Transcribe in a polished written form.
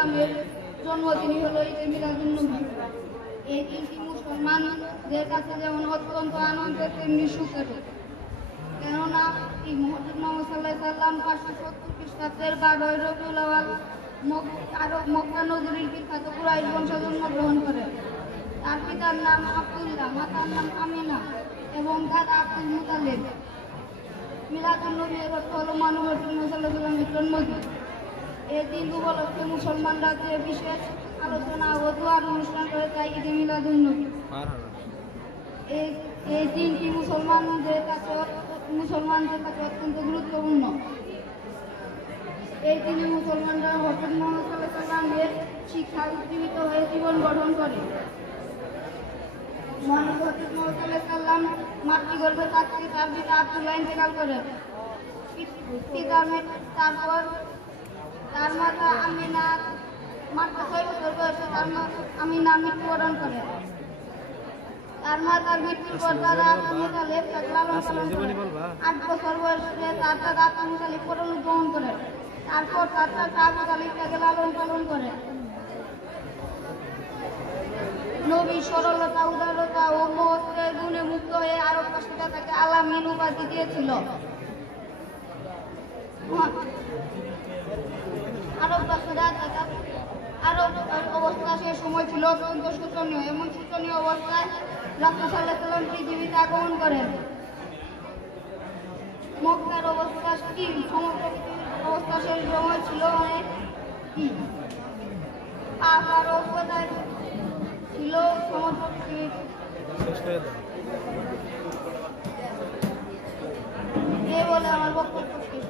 সাল্লামের জন্মদিনই হলো ঈদে মিলাদুন্নবী। এই দিনটি মুসলমানদের কাছে যেমন অত্যন্ত আনন্দের তেমনি সুখের, কেননা এই হযরত মুহাম্মদ সাল্লাল্লাহু আলাইহি সাল্লাম 570 খ্রিস্টাব্দের 12 রবিউল আউয়াল মক্কা নগরীর বিখ্যাত কুরাইশ বংশে জন্মগ্রহণ করেন। তার পিতার নাম আব্দুল্লাহ, মাতার নাম আমিনা এবং দাদা আব্দুল মুতালিব। মিলাদুন্নবী এর অর্থ হলো মানব হযরত মুহাম্মদ সাল্লাল্লাহু আলাইহি সাল্লামের জন্মদিন। এই দিন উপলক্ষে মুসলমানরা যে বিশেষ আলোচনা ও দোয়ার অনুষ্ঠান করে, তাই ঈদে মিলাদুন্নবী। এই দিনটি মুসলমানদের কাছে অত্যন্ত গুরুত্বপূর্ণ। এই দিনে মুসলমানরা হযরত মুহাম্মদ সাল্লাল্লাহু আলাইহি সাল্লামের শিক্ষায় উজ্জীবিত হয়ে জীবন গঠন করে। হযরত মুহাম্মদ সাল্লাল্লাহু আলাইহি সাল্লাম মাতৃগর্ভে থাকতে তার পিতা আব্দুল্লাহ ইন্তেকাল করেন। তারপর তার মাতা আমিনা মাত্র 6 বছর বয়সে আমিনা মৃত্যুবরণ করেন। তার মাতার মৃত্যুর পর দাদা আব্দুল মুতালিব তাকে লালন পালন করেন। 8 বছর বয়সে তার দাদা আব্দুল মুতালিব পরলোক গমন করেন। তারপর তার চাচা আবু তালিব তাকে লালন পালন করেন। নবী সরলতা, উদারতা ও মহত্বের গুণে মুগ্ধ হয়ে আরববাসীরা তাকে আলামিন উপাধি দিয়েছিল। আরব অবস্থা সে সময় ছিল অত্যন্ত শোচনীয়। এমন শোচনীয় অবস্থায় রাসূল সাল্লাল্লাহু আলাইহি ওয়াসাল্লাম পৃথিবীতে আগমন করেন। মক্কার অবস্থা কি? সমগ্র পৃথিবীর অবস্থা সেই সময় ছিল অনেক কি অবস্থায় ছিল সমগ্র পৃথিবীর। এই বলে আমার বক্তব্য শেষ।